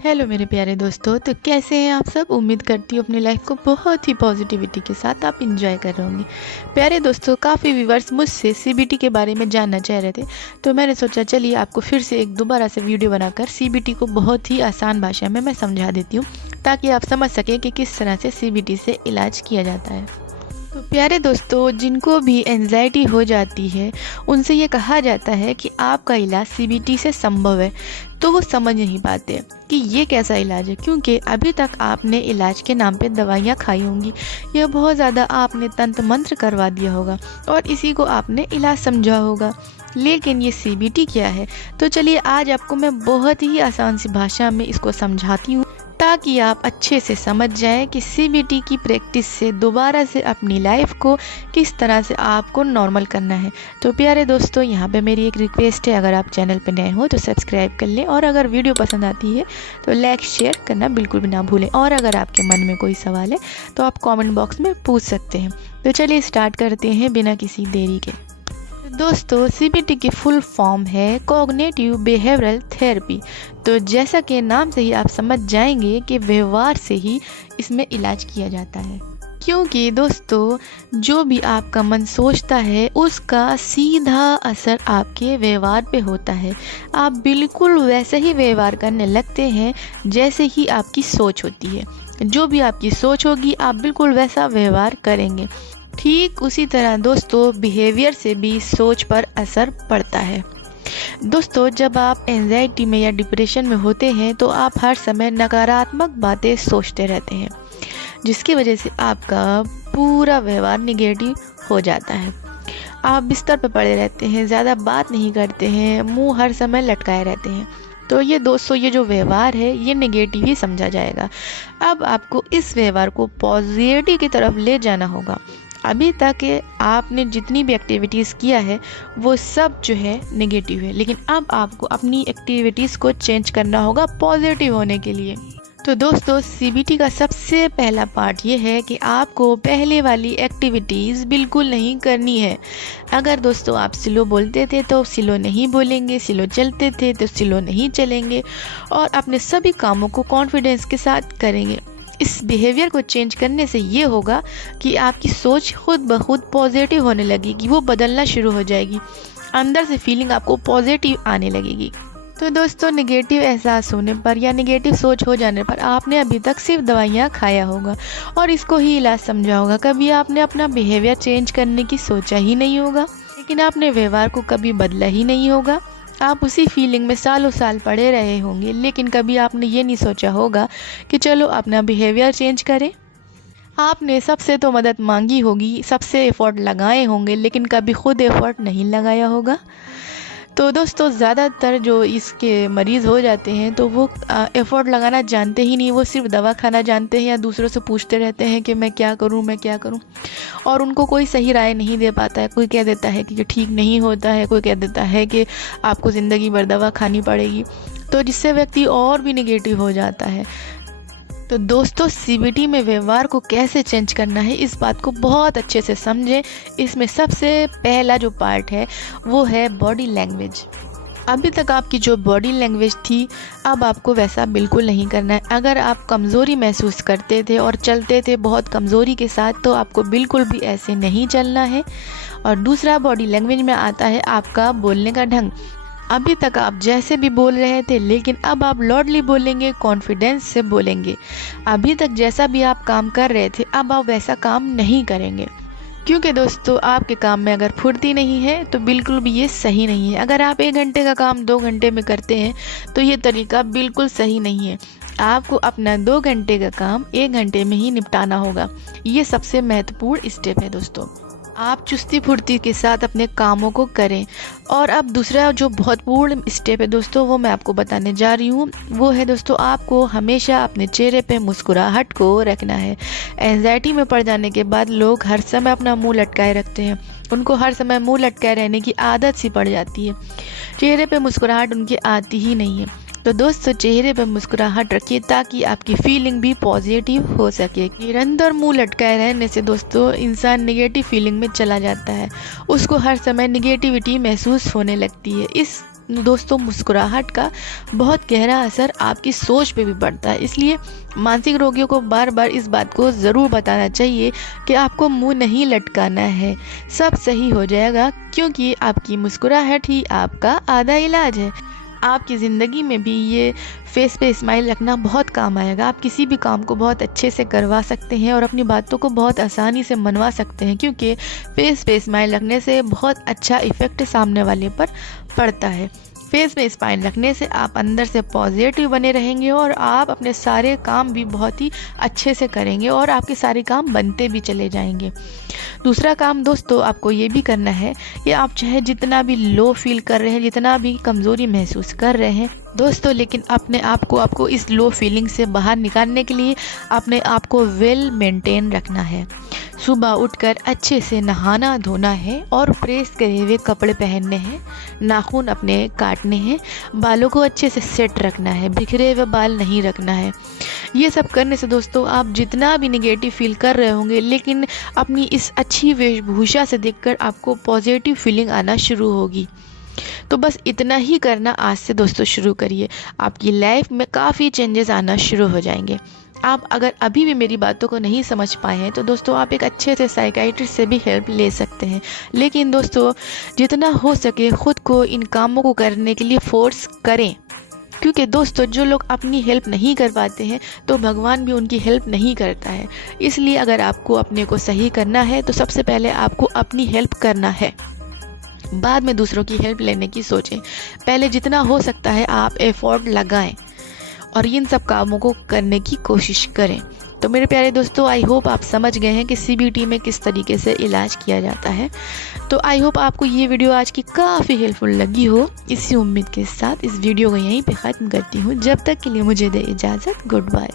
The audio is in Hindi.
हेलो मेरे प्यारे दोस्तों। तो कैसे हैं आप सब। उम्मीद करती हूँ अपनी लाइफ को बहुत ही पॉजिटिविटी के साथ आप इंजॉय कर रहे होंगे। प्यारे दोस्तों, काफ़ी व्यूवर्स मुझसे सीबीटी के बारे में जानना चाह रहे थे, तो मैंने सोचा चलिए आपको फिर से एक दोबारा से वीडियो बनाकर सीबीटी को बहुत ही आसान भाषा में मैं समझा देती हूँ, ताकि आप समझ सकें कि किस तरह से सीबीटी से इलाज किया जाता है। तो प्यारे दोस्तों, जिनको भी एंजाइटी हो जाती है उनसे ये कहा जाता है कि आपका इलाज सीबीटी से संभव है, तो वो समझ नहीं पाते कि ये कैसा इलाज है, क्योंकि अभी तक आपने इलाज के नाम पे दवाइयाँ खाई होंगी या बहुत ज़्यादा आपने तंत्र मंत्र करवा दिया होगा और इसी को आपने इलाज समझा होगा। लेकिन ये सीबीटी क्या है, तो चलिए आज आपको मैं बहुत ही आसान सी भाषा में इसको समझाती हूँ, ताकि आप अच्छे से समझ जाएं कि सीबीटी की प्रैक्टिस से दोबारा से अपनी लाइफ को किस तरह से आपको नॉर्मल करना है। तो प्यारे दोस्तों, यहाँ पे मेरी एक रिक्वेस्ट है, अगर आप चैनल पे नए हो तो सब्सक्राइब कर लें, और अगर वीडियो पसंद आती है तो लाइक शेयर करना बिल्कुल भी ना भूलें। और अगर आपके मन में कोई सवाल है तो आप कॉमेंट बॉक्स में पूछ सकते हैं। तो चलिए स्टार्ट करते हैं बिना किसी देरी के। दोस्तों, सीबीटी की फुल फॉर्म है कॉग्निटिव बिहेवियरल थेरेपी। तो जैसा कि नाम से ही आप समझ जाएंगे कि व्यवहार से ही इसमें इलाज किया जाता है, क्योंकि दोस्तों जो भी आपका मन सोचता है उसका सीधा असर आपके व्यवहार पे होता है। आप बिल्कुल वैसे ही व्यवहार करने लगते हैं जैसे ही आपकी सोच होती है। जो भी आपकी सोच होगी आप बिल्कुल वैसा व्यवहार करेंगे। ठीक उसी तरह दोस्तों बिहेवियर से भी सोच पर असर पड़ता है। दोस्तों, जब आप एंजाइटी में या डिप्रेशन में होते हैं तो आप हर समय नकारात्मक बातें सोचते रहते हैं, जिसकी वजह से आपका पूरा व्यवहार निगेटिव हो जाता है। आप बिस्तर पर पड़े रहते हैं, ज़्यादा बात नहीं करते हैं, मुंह हर समय लटकाए रहते हैं। तो ये दोस्तों, ये जो व्यवहार है ये नेगेटिव ही समझा जाएगा। अब आपको इस व्यवहार को पॉजिटिव की तरफ ले जाना होगा। अभी तक आपने जितनी भी एक्टिविटीज़ किया है वो सब जो है नेगेटिव है, लेकिन अब आपको अपनी एक्टिविटीज़ को चेंज करना होगा पॉजिटिव होने के लिए। तो दोस्तों, सीबीटी का सबसे पहला पार्ट ये है कि आपको पहले वाली एक्टिविटीज़ बिल्कुल नहीं करनी है। अगर दोस्तों आप स्लो बोलते थे तो स्लो नहीं बोलेंगे, स्लो चलते थे तो स्लो नहीं चलेंगे, और अपने सभी कामों को कॉन्फिडेंस के साथ करेंगे। इस बिहेवियर को चेंज करने से ये होगा कि आपकी सोच खुद ब खुद पॉजिटिव होने लगेगी, वो बदलना शुरू हो जाएगी, अंदर से फीलिंग आपको पॉजिटिव आने लगेगी। तो दोस्तों, नेगेटिव एहसास होने पर या नेगेटिव सोच हो जाने पर आपने अभी तक सिर्फ दवाइयाँ खाया होगा और इसको ही इलाज समझा होगा। कभी आपने अपना बिहेवियर चेंज करने की सोचा ही नहीं होगा, लेकिन आपने व्यवहार को कभी बदला ही नहीं होगा। आप उसी फीलिंग में सालों साल पड़े रहे होंगे, लेकिन कभी आपने ये नहीं सोचा होगा कि चलो अपना बिहेवियर चेंज करें। आपने सबसे तो मदद मांगी होगी, सबसे एफर्ट लगाए होंगे, लेकिन कभी खुद एफर्ट नहीं लगाया होगा। तो दोस्तों, ज़्यादातर जो इसके मरीज़ हो जाते हैं तो वो एफर्ट लगाना जानते ही नहीं, वो सिर्फ दवा खाना जानते हैं या दूसरों से पूछते रहते हैं कि मैं क्या करूं, मैं क्या करूं, और उनको कोई सही राय नहीं दे पाता है। कोई कह देता है कि ये ठीक नहीं होता है, कोई कह देता है कि आपको ज़िंदगी भर दवा खानी पड़ेगी, तो जिससे व्यक्ति और भी नेगेटिव हो जाता है। तो दोस्तों, सीबीटी में व्यवहार को कैसे चेंज करना है इस बात को बहुत अच्छे से समझें। इसमें सबसे पहला जो पार्ट है वो है बॉडी लैंग्वेज। अभी तक आपकी जो बॉडी लैंग्वेज थी, अब आपको वैसा बिल्कुल नहीं करना है। अगर आप कमज़ोरी महसूस करते थे और चलते थे बहुत कमज़ोरी के साथ, तो आपको बिल्कुल भी ऐसे नहीं चलना है। और दूसरा बॉडी लैंग्वेज में आता है आपका बोलने का ढंग। अभी तक आप जैसे भी बोल रहे थे, लेकिन अब आप लाउडली बोलेंगे, कॉन्फिडेंस से बोलेंगे। अभी तक जैसा भी आप काम कर रहे थे, अब आप वैसा काम नहीं करेंगे, क्योंकि दोस्तों आपके काम में अगर फुर्ती नहीं है तो बिल्कुल भी ये सही नहीं है। अगर आप 1 घंटे का काम 2 घंटे में करते हैं तो ये तरीका बिल्कुल सही नहीं है। आपको अपना 2 घंटे का काम 1 घंटे में ही निपटाना होगा। ये सबसे महत्वपूर्ण स्टेप है दोस्तों। आप चुस्ती फुर्ती के साथ अपने कामों को करें। और अब दूसरा जो बहुत पूर्ण स्टेप है दोस्तों, वो मैं आपको बताने जा रही हूँ। वो है दोस्तों, आपको हमेशा अपने चेहरे पे मुस्कुराहट को रखना है। एंजाइटी में पड़ जाने के बाद लोग हर समय अपना मुंह लटकाए रखते हैं, उनको हर समय मुंह लटकाए रहने की आदत सी पड़ जाती है, चेहरे पे मुस्कुराहट उनकी आती ही नहीं है। तो दोस्तों, चेहरे पर मुस्कुराहट रखिए ताकि आपकी फीलिंग भी पॉजिटिव हो सके। निरंतर मुंह लटकाए रहने से दोस्तों इंसान नेगेटिव फीलिंग में चला जाता है, उसको हर समय नेगेटिविटी महसूस होने लगती है। इस दोस्तों मुस्कुराहट का बहुत गहरा असर आपकी सोच पे भी पड़ता है। इसलिए मानसिक रोगियों को बार बार इस बात को ज़रूर बताना चाहिए कि आपको मुंह नहीं लटकाना है, सब सही हो जाएगा, क्योंकि आपकी मुस्कुराहट ही आपका आधा इलाज है। आपकी ज़िंदगी में भी ये फेस पे स्माइल रखना बहुत काम आएगा। आप किसी भी काम को बहुत अच्छे से करवा सकते हैं और अपनी बातों को बहुत आसानी से मनवा सकते हैं, क्योंकि फेस पे स्माइल रखने से बहुत अच्छा इफ़ेक्ट सामने वाले पर पड़ता है। फेस में स्माइल रखने से आप अंदर से पॉजिटिव बने रहेंगे और आप अपने सारे काम भी बहुत ही अच्छे से करेंगे और आपके सारे काम बनते भी चले जाएंगे। दूसरा काम दोस्तों आपको ये भी करना है कि आप चाहे जितना भी लो फील कर रहे हैं, जितना भी कमज़ोरी महसूस कर रहे हैं दोस्तों, लेकिन अपने आप को आपको इस लो फीलिंग से बाहर निकालने के लिए अपने आप को वेल मेंटेन रखना है। सुबह उठकर अच्छे से नहाना धोना है और प्रेस करे हुए कपड़े पहनने हैं, नाखून अपने काटने हैं, बालों को अच्छे से सेट रखना है, बिखरे हुए बाल नहीं रखना है। ये सब करने से दोस्तों आप जितना भी नेगेटिव फील कर रहे होंगे, लेकिन अपनी इस अच्छी वेशभूषा से देखकर आपको पॉजिटिव फीलिंग आना शुरू होगी। तो बस इतना ही करना आज से दोस्तों शुरू करिए, आपकी लाइफ में काफ़ी चेंजेस आना शुरू हो जाएंगे। आप अगर अभी भी मेरी बातों को नहीं समझ पाए हैं तो दोस्तों आप एक अच्छे से साइकाइट्रिस्ट से भी हेल्प ले सकते हैं। लेकिन दोस्तों जितना हो सके खुद को इन कामों को करने के लिए फोर्स करें, क्योंकि दोस्तों जो लोग अपनी हेल्प नहीं कर पाते हैं तो भगवान भी उनकी हेल्प नहीं करता है। इसलिए अगर आपको अपने को सही करना है तो सबसे पहले आपको अपनी हेल्प करना है, बाद में दूसरों की हेल्प लेने की सोचें। पहले जितना हो सकता है आप एफर्ट लगाएं और इन सब कामों को करने की कोशिश करें। तो मेरे प्यारे दोस्तों, आई होप आप समझ गए हैं कि CBT में किस तरीके से इलाज किया जाता है। तो आई होप आपको ये वीडियो आज की काफ़ी हेल्पफुल लगी हो। इसी उम्मीद के साथ इस वीडियो को यहीं पे ख़त्म करती हूँ। जब तक के लिए मुझे दे इजाज़त, गुड बाय।